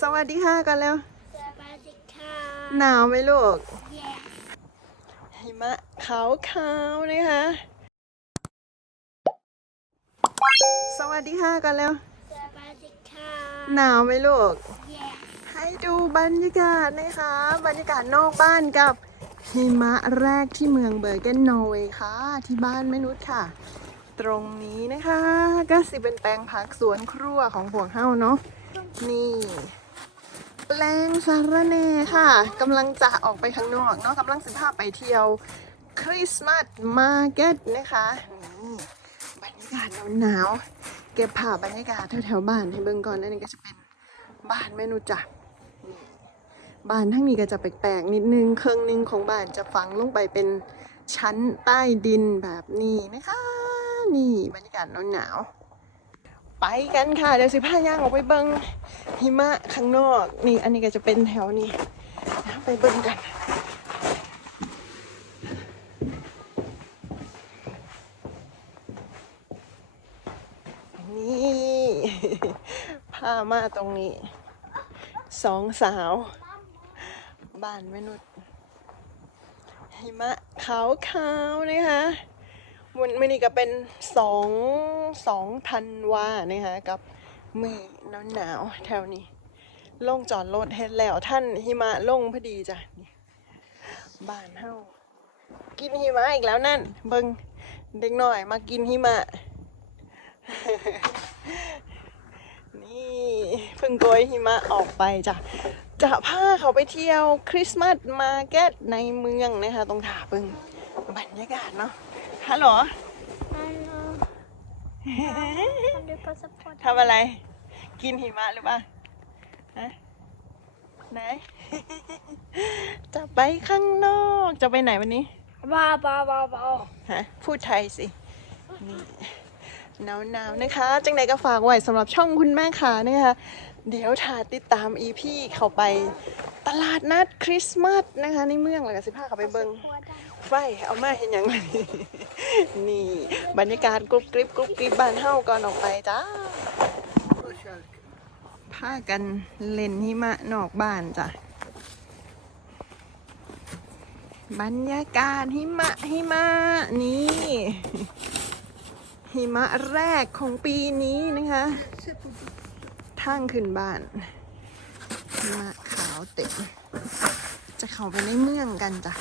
สวัสดีค่ะกันแล้วสวัสดีค่ะหนาวไหมลูก Yes หิมะขาวขาวๆนะคะ สวัสดีค่ะกันแล้วสวัสดีค่ะหนาวไหมลูก Yes ให้ดูบรรยากาศนะคะ บรรยากาศนอกบ้านกับหิมะแรกที่เมืองเบอร์เกนนอร์เวย์ค่ะ ที่บ้านแม่นุชค่ะ ตรงนี้นะคะ ก็สิเป็นแปลงผักสวนครัวของพวกเฮาเนาะนี่ แปลงสาระเนค่ะกำลังจะออกไปข้างนอกเนาะกำลังสิพาไปเที่ยวคริสต์มาสมาร์เก็ตนะคะนี่บรรยากาศหนาวๆเก็บภาพบรรยากาศแถวๆบ้านให้เบิ่งก่อนนั่นนี่ก็จะเป็นบ้านแม่นุชจ้ะบ้านทั้งนี้ก็จะแปลกๆนิดนึงเครื่องหนึงของบ้านจะฝังลงไปเป็นชั้นใต้ดินแบบนี้นะคะ นี่บรรยากาศหนาวๆ ไปกันค่ะ เดี๋ยวสิพาย่างออกไปเบิงหิมะข้างนอก นี่อันนี้ก็จะเป็นแถวนี้ไปเบิงกันนี่พามาตรงนี้สองสาว บ้านมนุษย์หิมะขาวขาวๆนะคะวันนี้ก็เป็นสอง สองธันวานะคะกับมือหนาวหนาวแถวนี้ลงจอดรถเห็นแล้วท่านหิมะลงพอดีจ้ะบ้านเฮากินหิมะอีกแล้วนั่น เบิงเด็กหน่อยมากินหิมะ นี่เพิ่งโกยหิมะออกไปจ้ะจะพาเขาไปเที่ยวคริสต์มาสมาร์เก็ตในเมืองนะคะตรงถาปึงบรรยากาศเนาะฮัลโหล ทำด้วยพาสปอร์ตทำอะไร กินหิมะหรือเปล่าฮะไหน จะไปข้างนอก จะไปไหนวันนี้บ้าบ้าบ้าบ้าฮะพูดไทยสิ นี่หนาวหนาวๆนะคะ จังใดก็ฝากไว้สำหรับช่องคุณแม่ขานะคะ เดี๋ยวถ้าติดตามอีพี่เขาไปตลาดนัดคริสต์มาสนะคะในเมืองแล้วก็สิพาเขาไปเบิงไฟเอามาเห็นอย่างไรนี่ บรรยากาศกรุบกริบกรุบกริบบ้านเฮาก่อนออกไปจ้าพากันเล่นหิมะนอกบ้านจ้ะบรรยากาศหิมะหิมะนี่หิมะแรกของปีนี้นะคะ ทางขึ้นบ้านมาขาวเต็มจะเข้าไปในเมืองกันจ้ะ